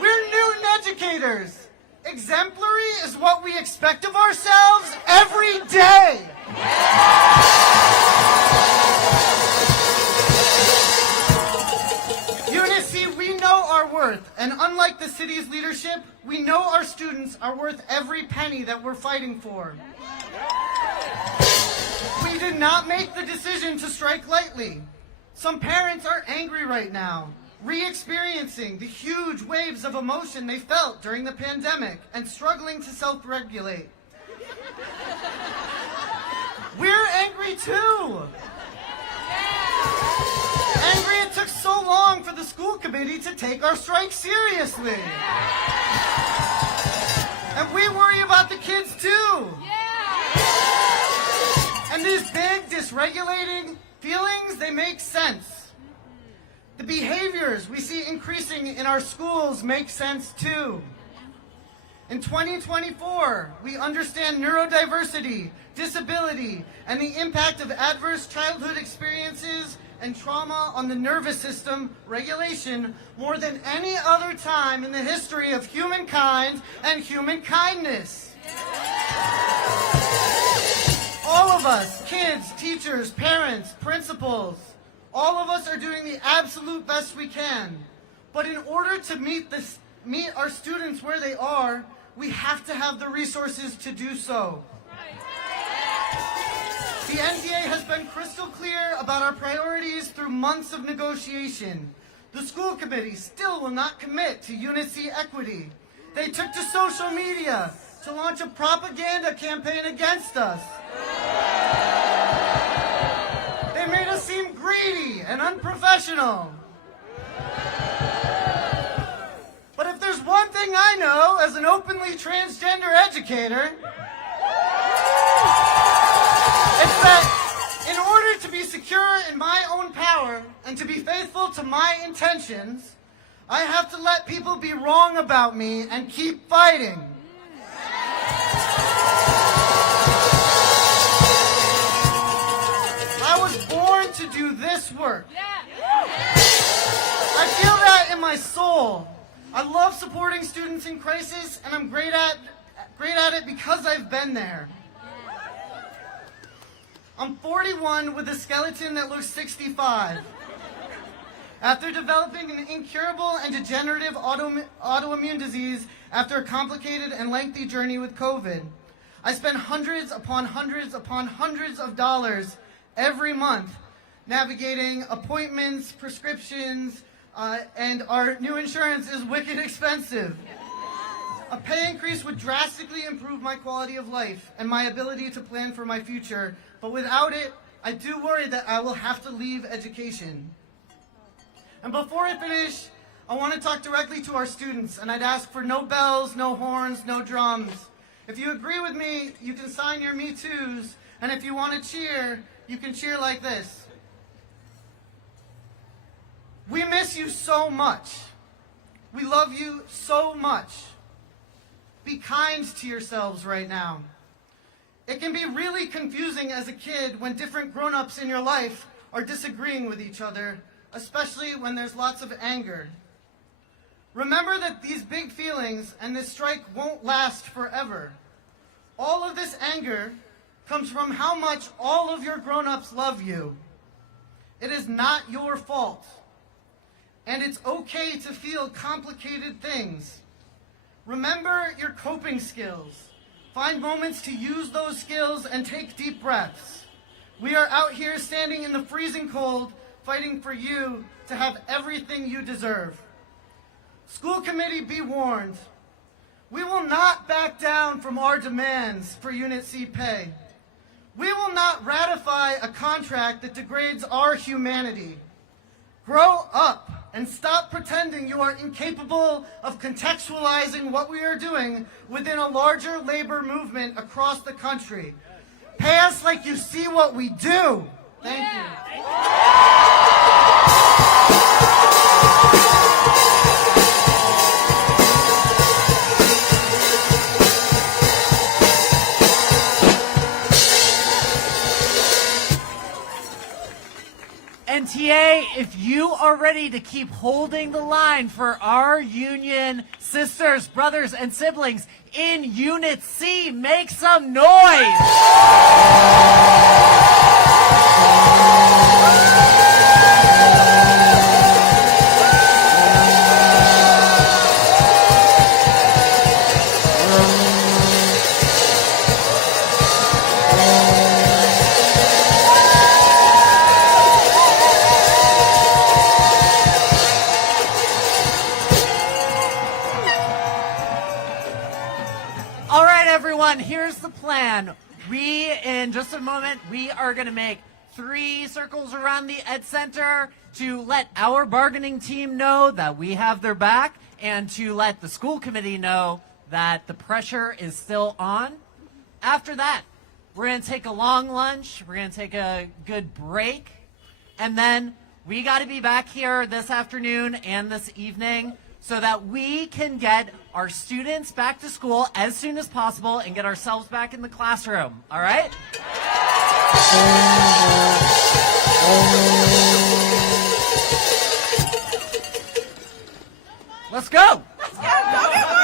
We're Newton educators. Exemplary is what we expect of ourselves every day. Unit C, we know our worth, and unlike the city's leadership, we know our students are worth every penny that we're fighting for. We did not make the decision to strike lightly. Some parents are angry right now, re-experiencing the huge waves of emotion they felt during the pandemic and struggling to self-regulate. We're angry too. Angry it took so long for the school committee to take our strike seriously. And we worry about the kids too. And these big, dysregulating feelings, they make sense. The behaviors we see increasing in our schools make sense too. In 2024, we understand neurodiversity, disability, and the impact of adverse childhood experiences and trauma on the nervous system regulation more than any other time in the history of humankind and human kindness. All of us, kids, teachers, parents, principals, all of us are doing the absolute best we can. But in order to meet our students where they are, we have to have the resources to do so. The NEA has been crystal clear about our priorities through months of negotiation. The school committee still will not commit to Unit C equity. They took to social media to launch a propaganda campaign against us. They made us seem greedy and unprofessional. But if there's one thing I know as an openly transgender educator, it's that in order to be secure in my own power and to be faithful to my intentions, I have to let people be wrong about me and keep fighting. I was born to do this work. I feel that in my soul. I love supporting students in crisis, and I'm great at it because I've been there. I'm 41 with a skeleton that looks 65. After developing an incurable and degenerative autoimmune disease after a complicated and lengthy journey with COVID, I spend hundreds upon hundreds upon hundreds of dollars every month navigating appointments, prescriptions, and our new insurance is wicked expensive. A pay increase would drastically improve my quality of life and my ability to plan for my future, but without it, I do worry that I will have to leave education. And before I finish, I want to talk directly to our students, and I'd ask for no bells, no horns, no drums. If you agree with me, you can sign your Me Too's, and if you want to cheer, you can cheer like this. We miss you so much. We love you so much. Be kind to yourselves right now. It can be really confusing as a kid when different grown-ups in your life are disagreeing with each other, especially when there's lots of anger. Remember that these big feelings and this strike won't last forever. All of this anger comes from how much all of your grown-ups love you. It is not your fault. And it's okay to feel complicated things. Remember your coping skills. Find moments to use those skills and take deep breaths. We are out here standing in the freezing cold, fighting for you to have everything you deserve. School committee, be warned. We will not back down from our demands for Unit C pay. We will not ratify a contract that degrades our humanity. Grow up and stop pretending you are incapable of contextualizing what we are doing within a larger labor movement across the country. Pay us like you see what we do. Thank you. NTA, if you are ready to keep holding the line for our union sisters, brothers, and siblings in Unit C, make some noise! Here's the plan. In just a moment, we are going to make 3 circles around the Ed Center to let our bargaining team know that we have their back and to let the school committee know that the pressure is still on. After that, we're going to take a long lunch. We're going to take a good break. And then we got to be back here this afternoon and this evening so that we can get our students back to school as soon as possible and get ourselves back in the classroom. All right? Let's go! Let's go! Go, go!